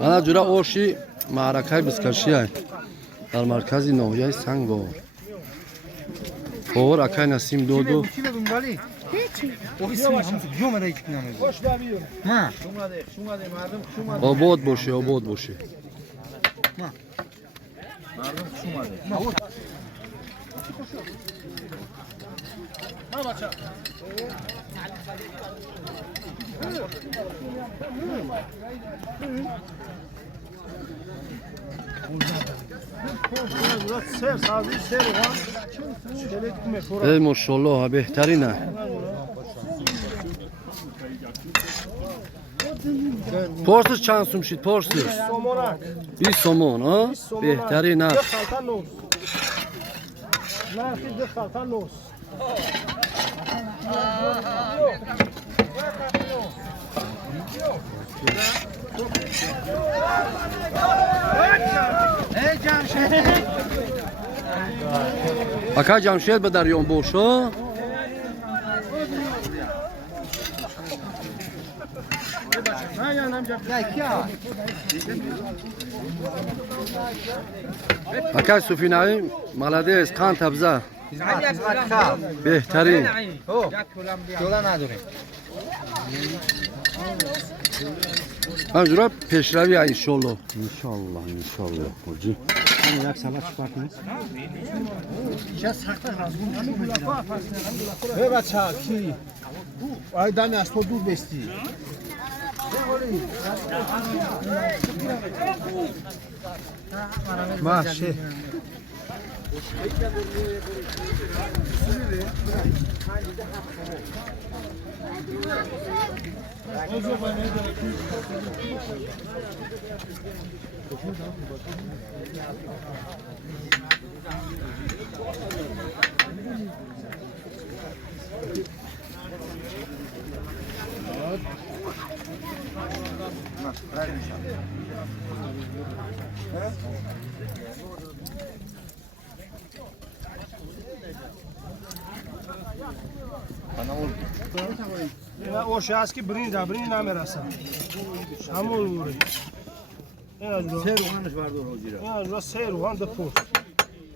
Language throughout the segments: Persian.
Ana jura oshi ma'rakay bizkashiyay. Dar markazi nohiyay Sangor. Povur akay Nasim dodu. Obod boshi, obod boshi. ای ماشاءالله بهترینه. پرسش چند سوم شید پرسش؟ 20 سومون ها؟ بهترین نه. اکا جمشید به دریان بوشو اکا سفینایی ملادیس کان تبزه بهترین همجورا پیشروی انشالله انشالله خوجی یک سلات چکار کنید؟ بچه کی؟ آی دمی از تو دور بستی باشه اینا اوش هست که برین نمیرسه همون بوری اینا سه روحانش بردار حاجیره اینا سه روحان ده پوست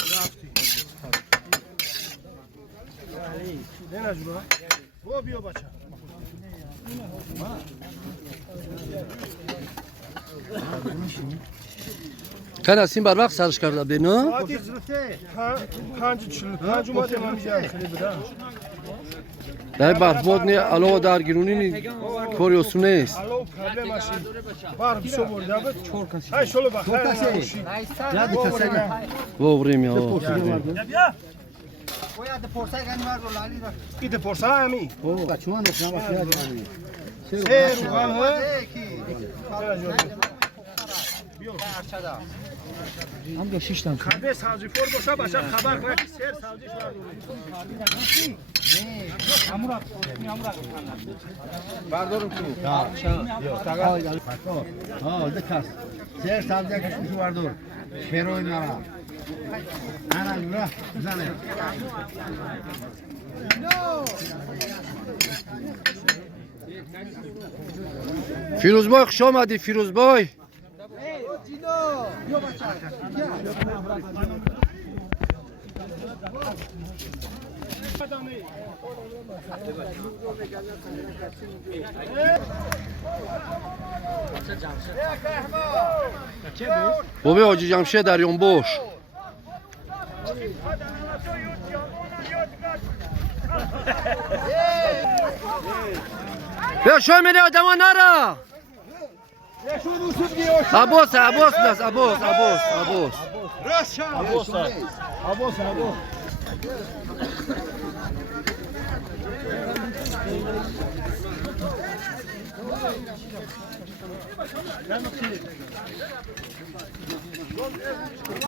رفتی اینا جلو او بیا بچه کن اسیم بر وقت سرش کرده بینو؟ پنج اومده من میگم خیلی بدم در برفماد نه علاوه درگیرونی نی کاری اصول نیست علاوه پرابلم هستی برف شو برده بود چور کسی های شلو بخیر یادی کسی وغریم یا بیا باید پرسای گنی مرد رو لالی را ایده پرسای همی چون نکنم باید یادی سه رو هم هم دو شیشتم خبه سازی فور باشه باشه خبر کنه که سر سازیش بردارم تو ها دکاس سر سازی کشش بردار فروی نرا انا نرا زنه فیروزبای خوش آمدی فیروزبای بابی حاجی جمشید دریان بوش بیا شوی منی آدم ها نرا عباس بس عباس